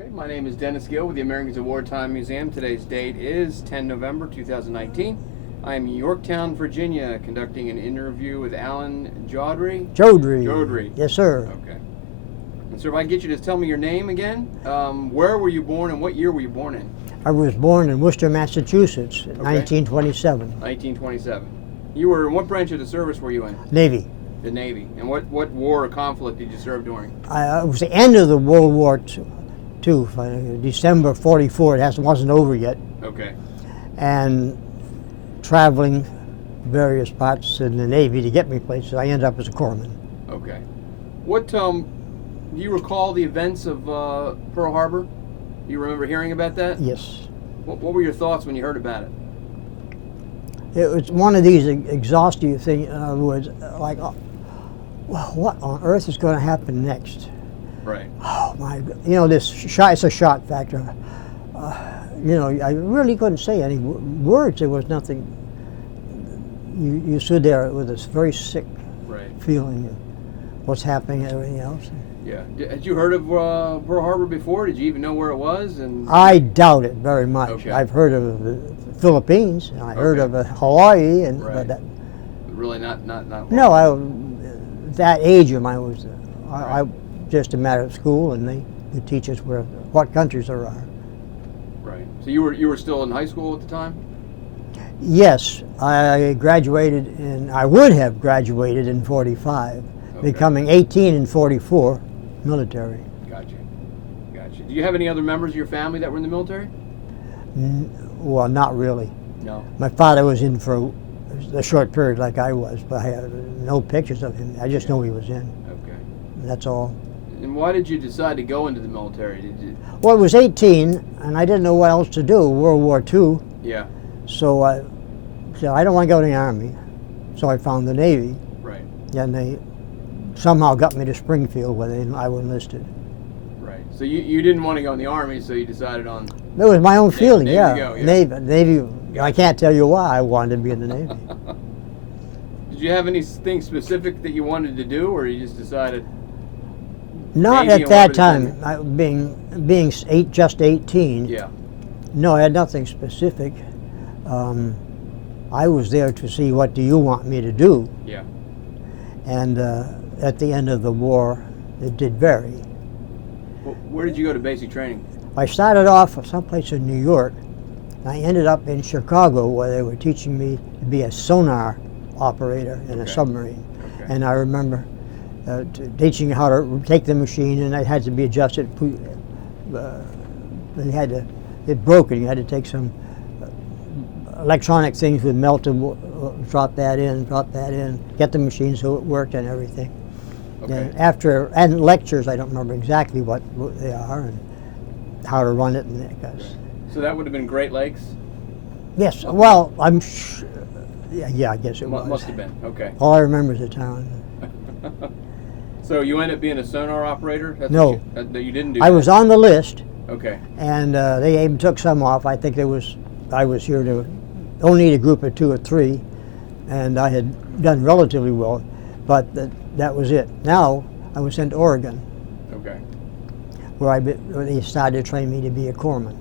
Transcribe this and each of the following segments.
Okay, my name is Dennis Gill with the Americans of Wartime Museum. Today's date is 10 November 2019. I am in Yorktown, Virginia, conducting an interview with Allan Jodrey. Jodrey. Yes, sir. Okay. And sir, if I can get you to tell me your name again, where were you born and what year were you born in? I was born in Worcester, Massachusetts in 1927. 1927. You were in what branch of the service were you in? Navy. The Navy. And what war or conflict did you serve during? It was the end of the World War II, December 44. It wasn't over yet. Okay. And traveling various parts in the Navy to get me places, I ended up as a corpsman. Okay. What, do you recall the events of Pearl Harbor? Do you remember hearing about that? Yes. What were your thoughts when you heard about it? It was one of these exhaustive things, in other words, like, well, what on earth is going to happen next? Right. Oh my God! You know, it's a shock factor. You know, I really couldn't say any words. There was nothing. You stood there with this very sick feeling of what's happening and everything else. Yeah. Had you heard of Pearl Harbor before? Did you even know where it was? And I doubt it very much. Okay. I've heard of the Philippines, and I heard of Hawaii, and right. but that. Really not. No, that age of mine was. I just a matter of school, and they would teach us what countries there are. Right. So you were still in high school at the time? Yes, I graduated I would have graduated in 45, becoming 18 in 44, military. Gotcha. Do you have any other members of your family that were in the military? Well, not really. No. My father was in for a short period like I was, but I have no pictures of him. I just know he was in. Okay. That's all. And why did you decide to go into the military? Well, I was 18, and I didn't know what else to do, World War II. Yeah. So I said, I don't want to go to the Army. So I found the Navy. Right. And they somehow got me to Springfield, where I was enlisted. Right. So you didn't want to go in the Army, so you decided on... It was my own feeling, Navy yeah. To go, yeah. Navy. I can't tell you why I wanted to be in the Navy. Did you have anything specific that you wanted to do, or you just decided... Not Navy at that and time, being just 18. Yeah. No, I had nothing specific. I was there to see what do you want me to do. Yeah. And at the end of the war, it did vary. Well, where did you go to basic training? I started off someplace in New York. I ended up in Chicago, where they were teaching me to be a sonar operator in a submarine. Okay. And I remember teaching how to take the machine, and it had to be adjusted. It broke, and you had to take some electronic things with melted, drop that in, get the machine so it worked and everything. Okay. And lectures, I don't remember exactly what they are and how to run it and that kind of stuff. So that would have been Great Lakes? Yes, well, yeah, I guess it was. Must have been, okay. All I remember is the town. So you ended up being a sonar operator? No. That you didn't do I was on the list, Okay. and they even took some off. I think I was here to only need a group of 2 or 3, and I had done relatively well, but that was it. Now I was sent to Oregon, Okay. where they started to train me to be a corpsman.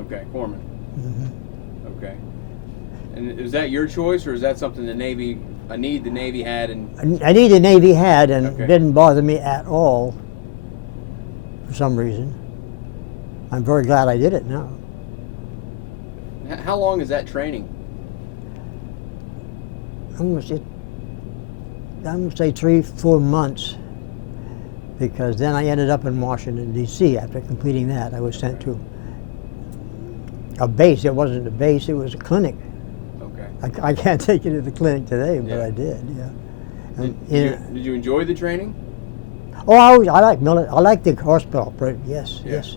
Okay, corpsman. Mm-hmm. Okay. And is that your choice, or is that something a need the Navy had? And I need the Navy had, and it didn't bother me at all for some reason. I'm very glad I did it now. How long is that training? I'm going to say 3-4 months, because then I ended up in Washington, D.C. after completing that. I was sent to a base. It wasn't a base, it was a clinic. Okay. I can't take you to the clinic today, but I did, yeah. Did you enjoy the training? Oh, I like the hospital, yes, yes.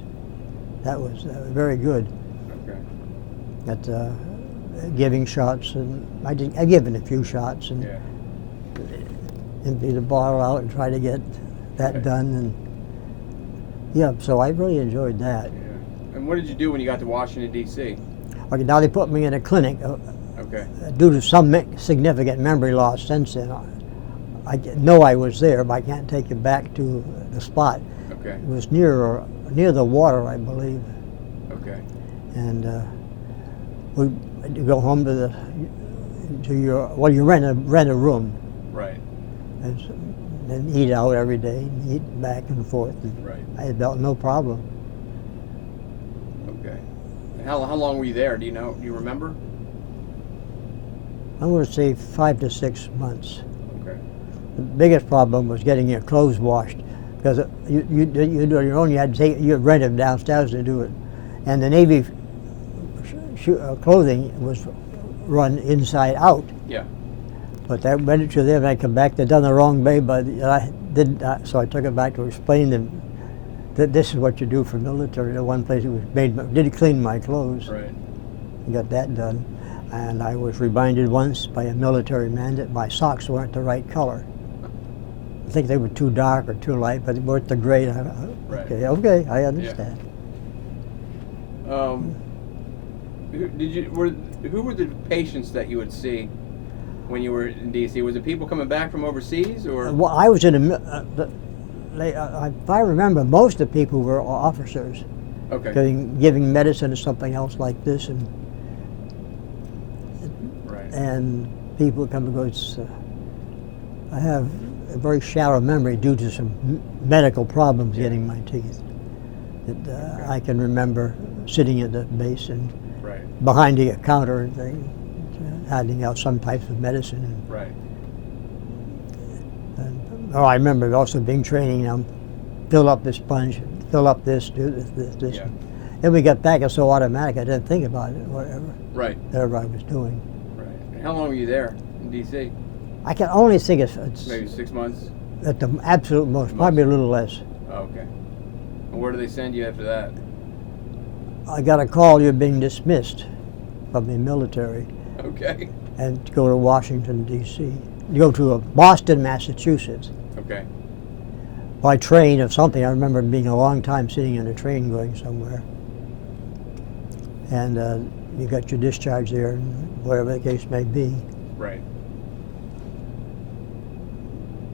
That was very good. Okay. At giving shots, and I've given a few shots, and empty the bottle out and try to get that done, and so I really enjoyed that. Yeah. And what did you do when you got to Washington, D.C.? Okay, now they put me in a clinic. Okay. Due to some significant memory loss since then, I know I was there, but I can't take it back to the spot. Okay. It was near near the water, I believe. Okay. And we go home to you rent a room. Right. And eat out every day, and eat back and forth. And Right. I felt no problem. Okay. And how long were you there? Do you know? Do you remember? I'm going to say 5 to 6 months. Okay. The biggest problem was getting your clothes washed, because you do it your own. You rent them downstairs to do it, and the Navy clothing was run inside out. Yeah. But that went to them. I come back. They'd done the wrong way, but I didn't. So I took it back to explain them that this is what you do for military. The one place it was did clean my clothes. Right. Got that done, and I was reminded once by a military man that my socks weren't the right color. I think they were too dark or too light, but they weren't the gray. Right. Okay, I understand. Who were the patients that you would see when you were in D.C.? Was it people coming back from overseas, or? Well, I was in if I remember, most of the people were officers. Okay. Giving medicine or something else like this, and Right. and people come and go. I have a very shallow memory due to some medical problems getting my teeth. I can remember sitting at the base and Right. behind the counter and things, handing out some types of medicine. Right. I remember also being training them, fill up this sponge, fill up this, do this. Yeah. Then we got back, it's so automatic, I didn't think about it, Right. whatever I was doing. Right. And how long were you there in D.C.? I can only think it's Maybe 6 months. at the absolute most, probably a little less. Oh, okay. And where do they send you after that? I got a call, you're being dismissed from the military, Okay. and to go to Washington, D.C. You go to Boston, Massachusetts. Okay. By train or something. I remember being a long time sitting in a train going somewhere. And you got your discharge there, whatever the case may be. Right.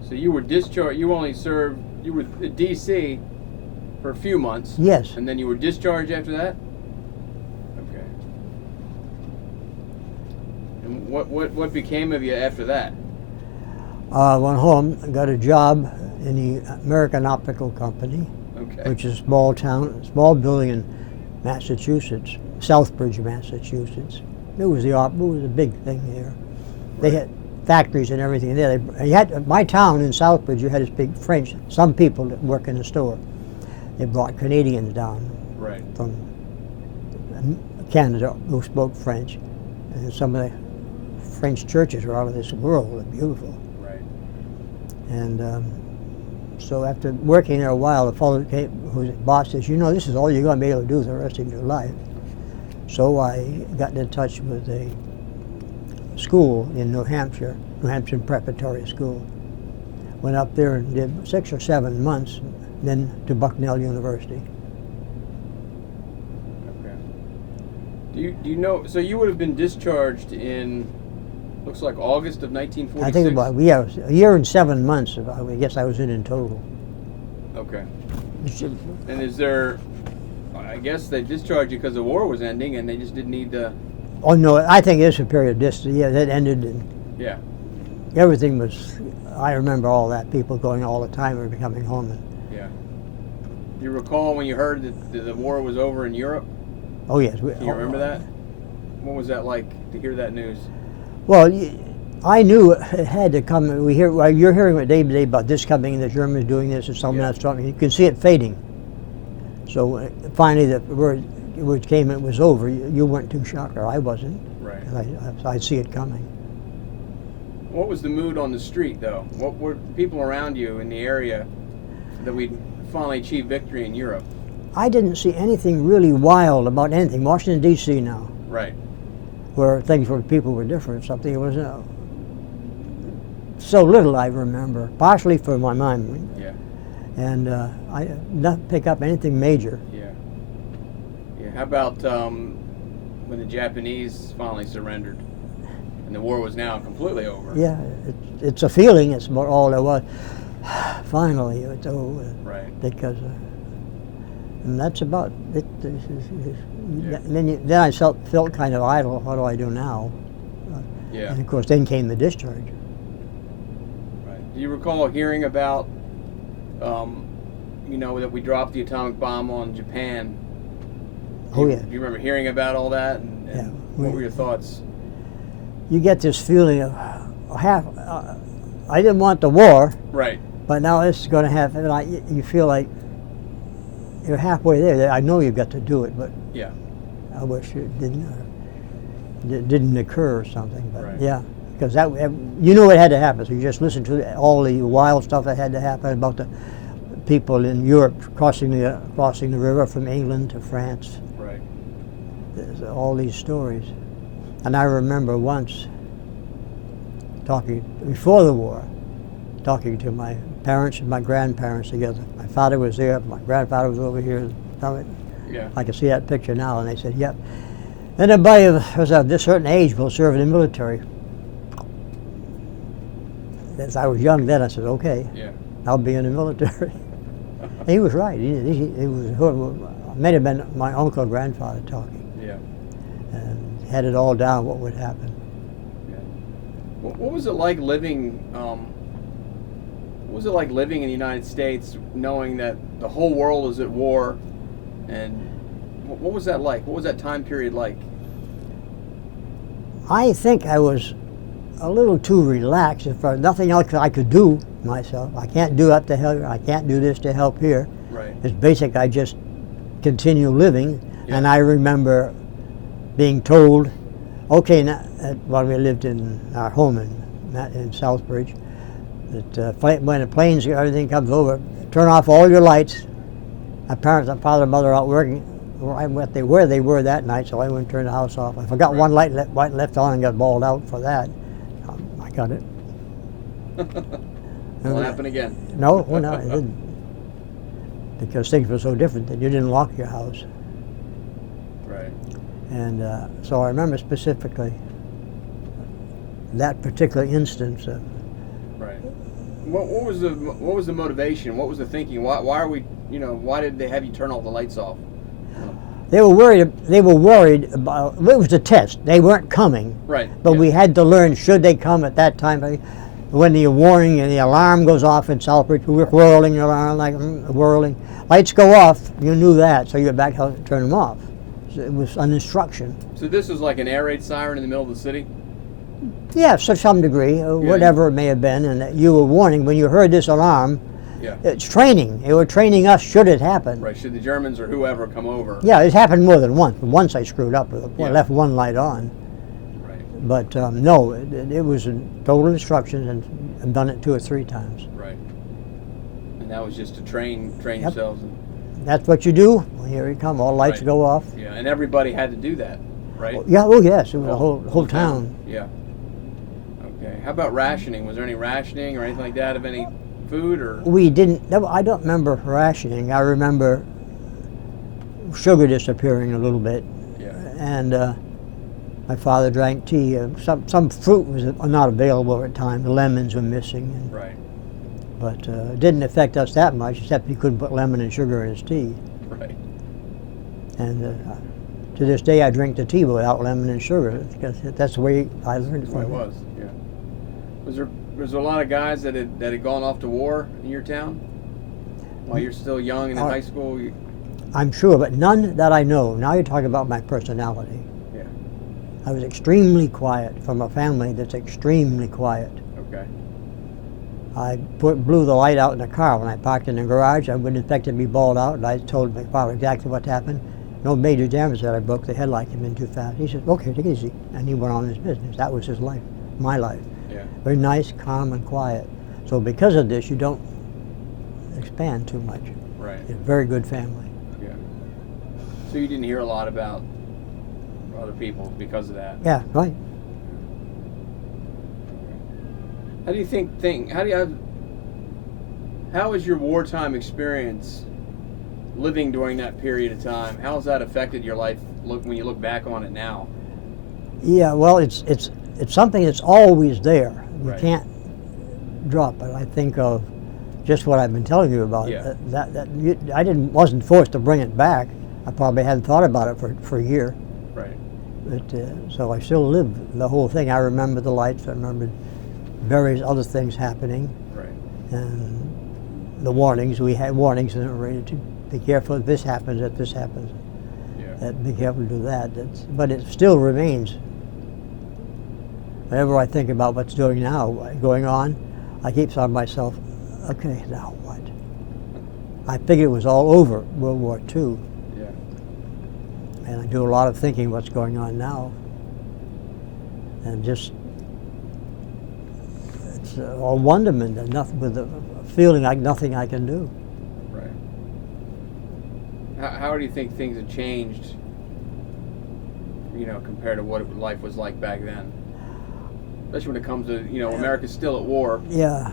So you were discharged. You only served. You were at D.C. for a few months. Yes. And then you were discharged after that. Okay. And what became of you after that? Went home, got a job in the American Optical Company, Okay. which is a small building in Massachusetts, Southbridge, Massachusetts. It was a big thing there. They had factories and everything there. You had my town in Southbridge. You had this big French. Some people that work in the store. They brought Canadians down Right. from Canada who spoke French, and some of the French churches were out of this world. They're beautiful. Right. And so after working there a while, the fellow whose boss says, "You know, this is all you're going to be able to do the rest of your life." So I got in touch with a school in New Hampshire Preparatory School. Went up there and did 6 or 7 months, then to Bucknell University. Okay. Do you know? So you would have been discharged in, looks like August of 1946. I think about a year and 7 months. I guess I was in total. Okay. And is there? I guess they discharged you because the war was ending, and they just didn't need to. Oh no, I think it's a period of distance. Yeah, that ended, and Yeah. everything was. I remember all that. People going all the time or coming home. And, Yeah. Do you recall when you heard that the war was over in Europe? oh yes. Can you remember that? What was that like to hear that news? Well, I knew it had to come. You're hearing it day by day about this coming, the Germans doing this, and something else. You can see it fading. So finally, the word came, it was over. You weren't too shocked, or I wasn't. Right. I see it coming. What was the mood on the street, though? What were people around you in the area that we'd finally achieved victory in Europe? I didn't see anything really wild about anything. Washington, D.C. now, Right. where things for people were different. Something it was so little I remember, partially for my memory. Yeah. And I didn't pick up anything major. Yeah. Yeah. How about when the Japanese finally surrendered and the war was now completely over? Yeah, it's a feeling. It's more all there was. Finally, it's over. Right. Because And that's about it. Yeah. Then I felt kind of idle. What do I do now? Yeah. And of course, then came the discharge. Right. Do you recall hearing about, that we dropped the atomic bomb on Japan? Oh, yeah. Do you remember hearing about all that? And Yeah. What were your thoughts? You get this feeling of I didn't want the war, Right. but now this is going to happen. You feel like you're halfway there. I know you've got to do it, but Yeah. I wish it didn't occur or something. But Right. yeah, because it had to happen. So you just listen to all the wild stuff that had to happen about the people in Europe crossing the river from England to France. Right. There's all these stories. And I remember once before the war, talking to my parents and my grandparents together. My father was there, my grandfather was over here. Yeah. I can see that picture now, and they said, yep. Anybody who was of this certain age will serve in the military. As I was young then, I said, okay, Yeah. I'll be in the military. He was right. He may have been my uncle or grandfather talking. Yeah. And had it all down what would happen. Yeah. What was it like living? What was it like living in the United States, knowing that the whole world is at war? And what was that like? What was that time period like? I think I was a little too relaxed. If there's nothing else I could do myself, I can't do up to help. I can't do this to help here. Right. It's basic. I just continue living. Yeah. And I remember being told, okay, now, while we lived in our home in Southbridge, that when the planes, everything comes over, turn off all your lights. My parents, my father and mother out working. Where they were that night, so I wouldn't turn the house off. I forgot Right. one light left on and got balled out for that. I got it. Won't happen again. No, well, no, it didn't. Because things were so different that you didn't lock your house. Right. And so I remember specifically that particular instance of. Right. What was the motivation? What was the thinking? Why are we? Why did they have you turn all the lights off? They were worried about. It was a test. They weren't coming. Right. But yeah. we had to learn, should they come at that time. When the warning and the alarm goes off in Southbridge, we're whirling the alarm, like whirling. Lights go off, you knew that, so you're back how to turn them off. So it was an instruction. So this was like an air raid siren in the middle of the city? Yes, to some degree, whatever it may have been, and that you were warning when you heard this alarm. Yeah. It's training. They were training us should it happen. Right. Should the Germans or whoever come over? Yeah, it's happened more than once. Once I screwed up, Yeah. left one light on. Right. But no, it was total instructions, and I've done it 2 or 3 times. Right. And that was just to train Yep. yourselves. That's what you do. Well, here you come. All lights Right. go off. Yeah. And everybody had to do that, right? Yeah. Oh yes, it was a whole town. Yeah. Okay. How about rationing? Was there any rationing or anything like that of any food or? We didn't. I don't remember rationing. I remember sugar disappearing a little bit, Yeah. and my father drank tea. Some fruit was not available at the time. The lemons were missing, Right. but it didn't affect us that much, except he couldn't put lemon and sugar in his tea. Right. And to this day, I drink the tea without lemon and sugar because that's the way I learned it That's what from it was. Yeah. Was there a lot of guys that had gone off to war in your town while you're still young and in high school? I'm sure, but none that I know. Now you're talking about my personality. Yeah. I was extremely quiet from a family that's extremely quiet. Okay. I blew the light out in the car when I parked in the garage. I wouldn't expect it to be balled out, and I told my father exactly what happened. No major damage that I broke. The headlight came in too fast. He said, okay, take it easy. And he went on his business. That was his life, my life. Yeah. Very nice, calm, and quiet. So because of this, you don't expand too much. Right. It's a very good family. Yeah. So you didn't hear a lot about other people because of that. Yeah, right. How do you how has your wartime experience living during that period of time, how has that affected your life when you look back on it now? Yeah, well, it's something that's always there. You Right. can't drop it. I think of just what I've been telling you about. Yeah. I wasn't forced to bring it back. I probably hadn't thought about it for a year. Right. But, so I still live the whole thing. I remember the lights. I remember various other things happening. Right. And the warnings. We had warnings in Airraid to be careful if this happens, if this happens. Yeah. Be careful to do that. But it still remains. Whenever I think about what's going on, I keep saying to myself, okay, now what? I figured it was all over World War II. Yeah. And I do a lot of thinking what's going on now. And just, it's all wonderment and nothing, with a feeling like nothing I can do. Right. How do you think things have changed, compared to what life was like back then? Especially when it comes to, America's still at war. Yeah.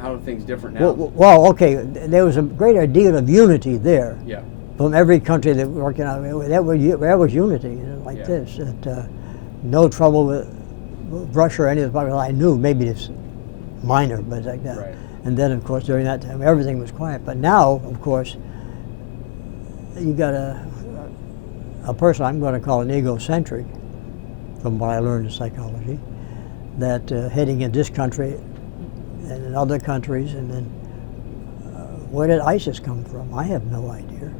How are things different now? Well, okay, there was a greater deal of unity there. Yeah. From every country that were working out. There was unity like Yeah. this. No trouble with Russia or any of the people I knew. Maybe it's minor, but like that. Right. And then, of course, during that time, everything was quiet. But now, of course, you got a person I'm going to call an egocentric, from what I learned in psychology, that heading in this country and in other countries, and then where did ISIS come from? I have no idea.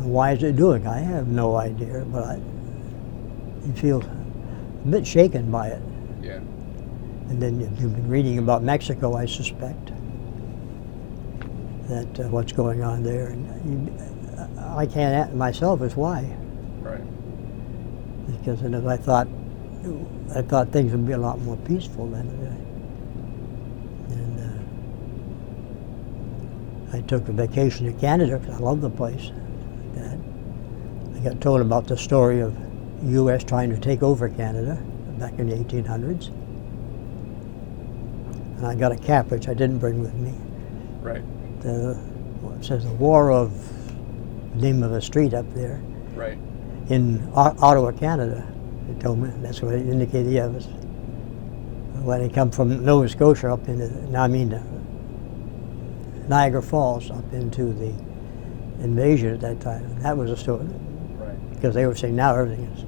And why is it doing? I have no idea, but you feel a bit shaken by it. Yeah. And then you've been reading about Mexico, I suspect, that what's going on there. And I can't answer myself as why. Right. Because I thought things would be a lot more peaceful then. And I took a vacation to Canada because I love the place. I got told about the story of the U.S. trying to take over Canada back in the 1800s. And I got a cap, which I didn't bring with me. Right. It says the War of, name of a street up there. Right. In Ottawa, Canada. They told me, that's what it indicated, yeah. When they come from Nova Scotia up into, Niagara Falls up into the invasion at that time. That was a story. Right. Because they were saying now everything is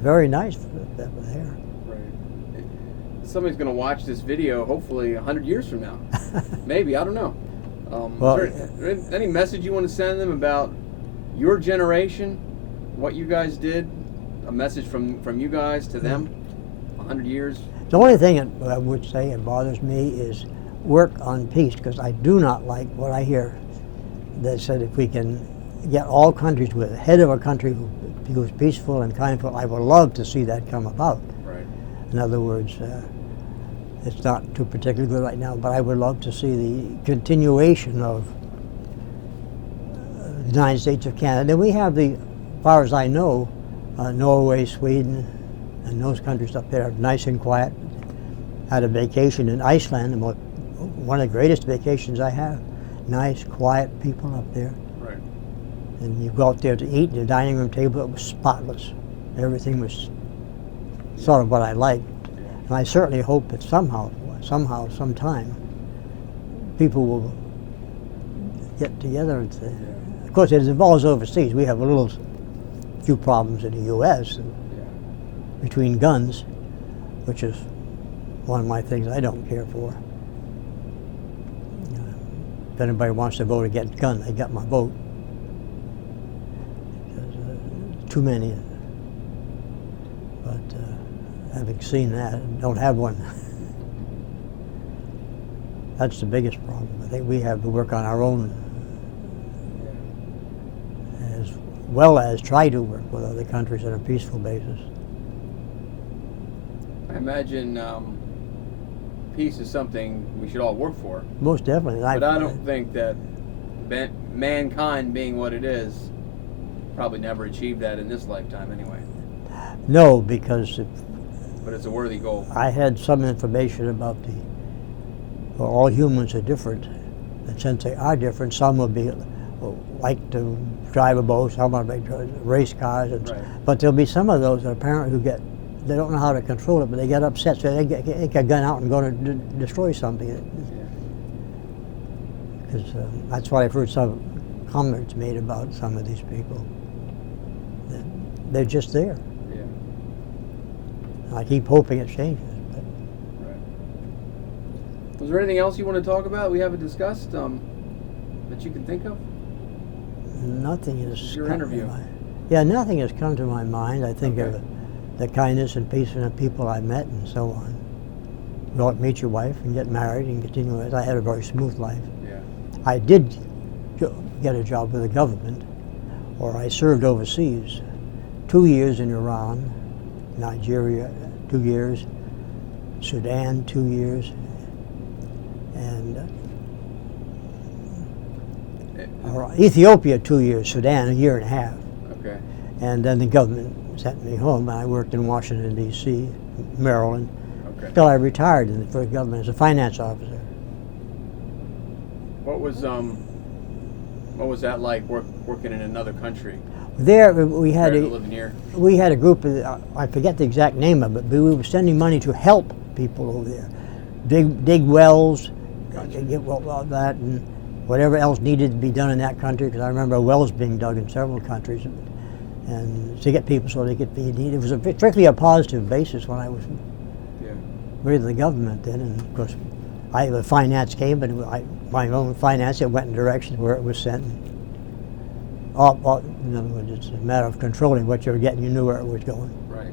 very nice that were there. Right. Somebody's going to watch this video hopefully 100 years from now. Maybe, I don't know. Well, is there any message you want to send them about your generation, what you guys did? A message from you guys to them 100 years? The only thing I would say that bothers me is work on peace, because I do not like what I hear that said if we can get all countries with the head of a country who's peaceful and kindful, I would love to see that come about. Right. In other words, it's not too particularly good right now, but I would love to see the continuation of the United States of Canada. And we have as far as I know, Norway, Sweden, and those countries up there are nice and quiet. Had a vacation in Iceland, one of the greatest vacations I have. Nice, quiet people up there. Right. And you go out there to eat, and the dining room table, it was spotless. Everything was sort of what I liked. And I certainly hope that somehow, sometime, people will get together and say, of course, it involves overseas. We have a few problems in the U.S. between guns, which is one of my things I don't care for. If anybody wants to vote against guns, they got my vote. Because, too many. But having seen that, don't have one. That's the biggest problem. I think we have to work on our own, as well as try to work with other countries on a peaceful basis. I imagine peace is something we should all work for. Most definitely. But I don't think that mankind being what it is probably never achieved that in this lifetime anyway. No, because But it's a worthy goal. I had some information about all humans are different. And since they are different, some will like to drive a boat, some will race cars, Right. but there'll be some of those apparently who get they don't know how to control it, but they get upset, so they get a gun out and go to destroy something. Because that's what I've heard some comments made about some of these people. They're just there. Yeah. I keep hoping it changes. But. Right. Was there anything else you want to talk about we haven't discussed that you can think of? Nothing has Your come interview. to my, yeah, nothing has come to my mind. I think Okay. of the kindness and peace of the people I met and so on. Go out and meet your wife and get married and continue it. I had a very smooth life. Yeah. I did get a job with the government, or I served overseas. 2 years in Iran, Nigeria, 2 years, Sudan, 2 years, and Ethiopia 2 years, Sudan a year and a half. Okay. And then the government sent me home, and I worked in Washington, D.C., Maryland, Okay. till I retired in the first government as a finance officer. What was that like working in another country? There we had compared to living here. we had a group of, I forget the exact name of it, but we were sending money to help people over there. Dig wells, Gotcha. get well, that, and whatever else needed to be done in that country, because I remember wells being dug in several countries, and to get people so they could feed. It was strictly a positive basis when I was Yeah. with the government then, and of course, the finance came, but my own finance, it went in directions where it was sent. In other words, it's a matter of controlling what you were getting. You knew where it was going. Right.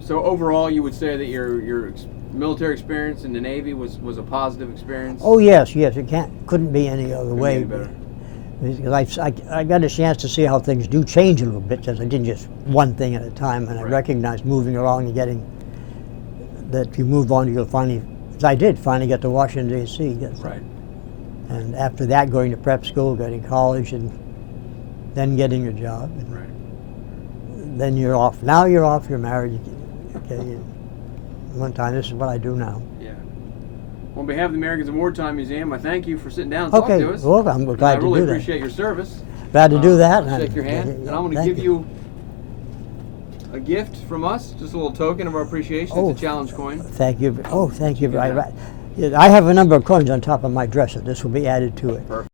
So overall, you would say that your military experience in the Navy was a positive experience? Oh yes, yes. It couldn't be any other Couldn't be way. any better. Because I got a chance to see how things do change a little bit, because I did just one thing at a time, and I Right. recognized moving along and getting that you move on, you'll finally, as I did, finally get to Washington, D.C. Right. And after that, going to prep school, going to college, and then getting a job. And Right. then you're off. Now you're off, you're married. Okay. One time, this is what I do now. Yeah. On behalf of the Americans in Wartime Museum, I thank you for sitting down and talking Okay, to us. well, I'm And glad I to really do that. appreciate your service. Glad to do that. I'll shake your hand, and I'm going to Thank give you a gift from us, just a little token of our appreciation. Oh, It's a challenge coin. Thank you. Oh, thank you. Good night. I have a number of coins on top of my dresser. This will be added to it. Perfect.